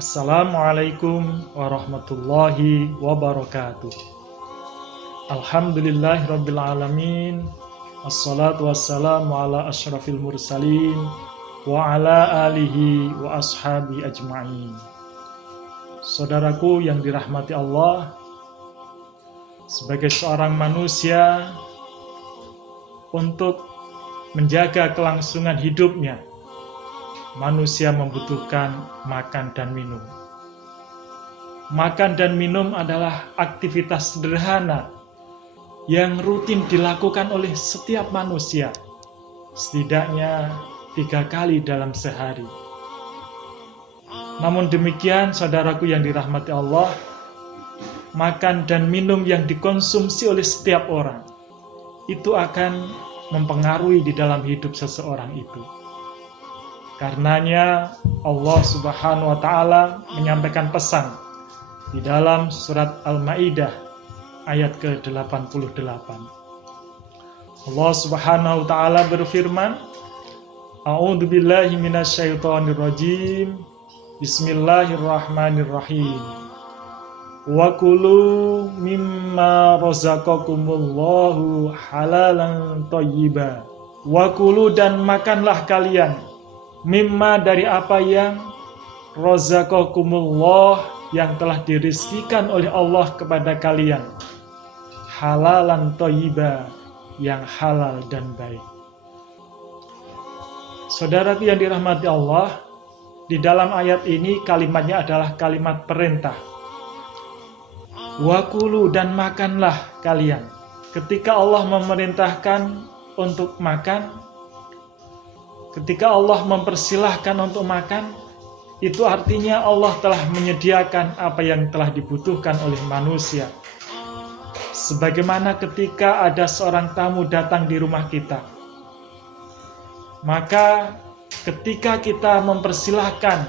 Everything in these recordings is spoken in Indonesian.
Assalamualaikum warahmatullahi wabarakatuh. Alhamdulillahirrabbilalamin. Assalatu wassalamu ala asyrafil mursalin wa ala alihi wa ashabi ajma'in. Saudaraku yang dirahmati Allah, sebagai seorang manusia, untuk menjaga kelangsungan hidupnya, manusia membutuhkan makan dan minum. Makan dan minum adalah aktivitas sederhana yang rutin dilakukan oleh setiap manusia, setidaknya 3 kali dalam sehari. Namun demikian, saudaraku yang dirahmati Allah, makan dan minum yang dikonsumsi oleh setiap orang itu akan mempengaruhi di dalam hidup seseorang itu. Karenanya Allah Subhanahu wa taala menyampaikan pesan di dalam surat Al-Maidah ayat ke-88. Allah Subhanahu wa taala berfirman, A'udzubillahi minasyaitonirrajim. Bismillahirrahmanirrahim. Wa kulu mimma razaqakumullahu halalan thayyiba. Wa kulu, dan makanlah kalian mimma, dari apa yang razaqakumullah, yang telah dirizkikan oleh Allah kepada kalian, halalan thayyiba, yang halal dan baik. Saudaraku yang dirahmati Allah, di dalam ayat ini kalimatnya adalah kalimat perintah. Wakulu, dan makanlah kalian. Ketika Allah memerintahkan untuk makan, ketika Allah mempersilahkan untuk makan, itu artinya Allah telah menyediakan apa yang telah dibutuhkan oleh manusia. Sebagaimana ketika ada seorang tamu datang di rumah kita, maka ketika kita mempersilahkan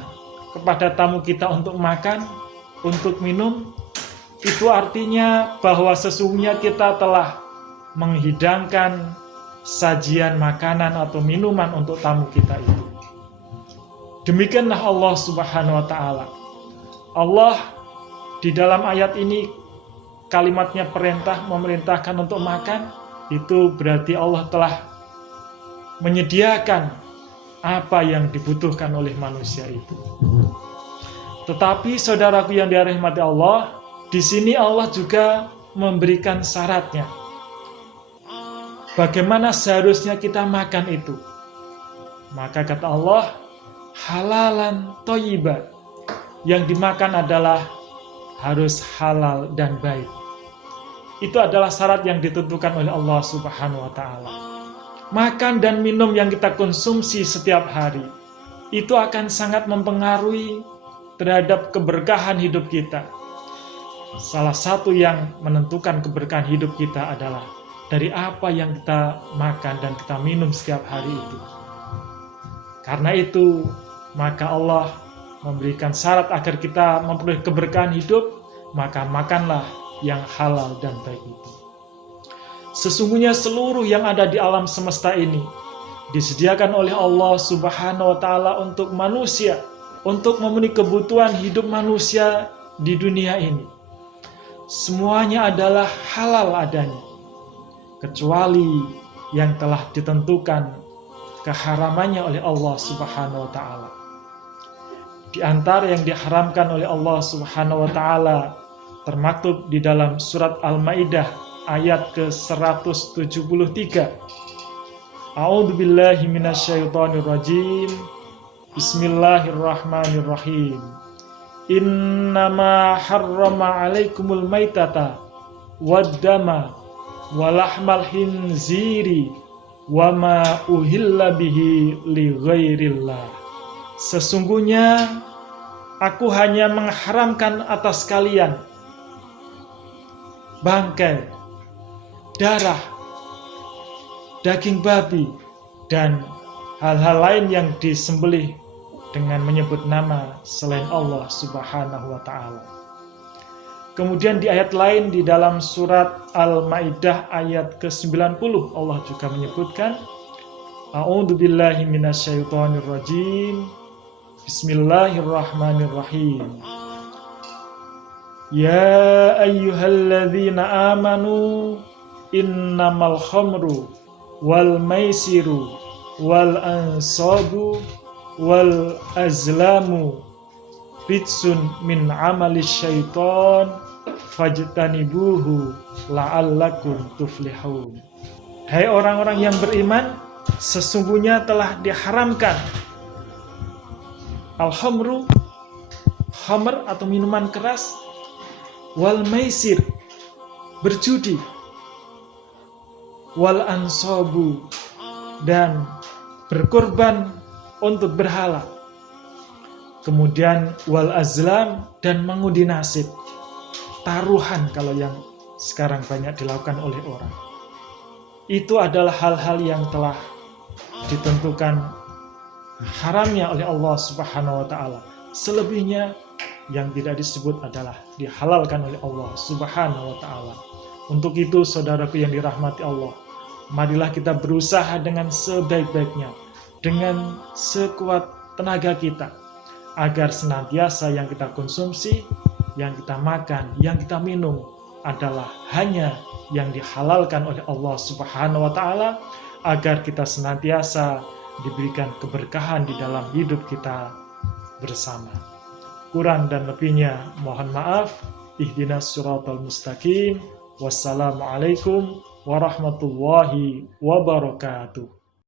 kepada tamu kita untuk makan, untuk minum, itu artinya bahwa sesungguhnya kita telah menghidangkan sajian makanan atau minuman untuk tamu kita itu. Demikianlah Allah Subhanahu wa taala. Allah di dalam ayat ini kalimatnya perintah, memerintahkan untuk makan, itu berarti Allah telah menyediakan apa yang dibutuhkan oleh manusia itu. Tetapi saudaraku yang dirahmati Allah, di sini Allah juga memberikan syaratnya. Bagaimana seharusnya kita makan itu? Maka kata Allah, halalan thayyiban. Yang dimakan adalah harus halal dan baik. Itu adalah syarat yang ditentukan oleh Allah Subhanahu wa taala. Makan dan minum yang kita konsumsi setiap hari itu akan sangat mempengaruhi terhadap keberkahan hidup kita. Salah satu yang menentukan keberkahan hidup kita adalah dari apa yang kita makan dan kita minum setiap hari itu. Karena itu, maka Allah memberikan syarat agar kita memperoleh keberkahan hidup, maka makanlah yang halal dan baik itu. Sesungguhnya seluruh yang ada di alam semesta ini disediakan oleh Allah Subhanahu wa taala untuk manusia, untuk memenuhi kebutuhan hidup manusia di dunia ini. Semuanya adalah halal adanya, kecuali yang telah ditentukan keharamannya oleh Allah Subhanahu wa taala. Di antara yang diharamkan oleh Allah Subhanahu wa taala termaktub di dalam surat Al-Maidah ayat ke-173. A'udzubillahi minasyaitonirrajim. Bismillahirrahmanirrahim. Innama harrama alaikumul maitata waddama walahmal khinziri wama uhilla bihi li ghairillah. Sesungguhnya aku hanya mengharamkan atas kalian bangkai, darah, daging babi, dan hal-hal lain yang disembelih dengan menyebut nama selain Allah Subhanahu wa taala. Kemudian di ayat lain di dalam surat Al-Maidah ayat ke-90 Allah juga menyebutkan, A'udzubillahi minasyaitonirrajim. Bismillahirrahmanirrahim. Ya ayyuhalladzina amanu innamal khamru wal maisiru wal ansabu wal azlamu ritsun min amalis syaiton fajtanibuhu la'allakum tuflihun. Hai orang-orang yang beriman, sesungguhnya telah diharamkan al-khamru, khamr atau minuman keras, wal maisir, berjudi, wal ansabu, dan berkorban untuk berhala, kemudian wal azlam, dan mengundi nasib, taruhan kalau yang sekarang banyak dilakukan oleh orang. Itu adalah hal-hal yang telah ditentukan haramnya oleh Allah Subhanahu wa taala. Selebihnya yang tidak disebut adalah dihalalkan oleh Allah Subhanahu wa taala. Untuk itu, saudaraku yang dirahmati Allah, marilah kita berusaha dengan sebaik-baiknya, dengan sekuat tenaga kita, agar senantiasa yang kita konsumsi, yang kita makan, yang kita minum adalah hanya yang dihalalkan oleh Allah Subhanahu wa taala, agar kita senantiasa diberikan keberkahan di dalam hidup kita bersama. Kurang dan lebihnya mohon maaf. Ihdinas siratal mustaqim. Wassalamualaikum warahmatullahi wabarakatuh.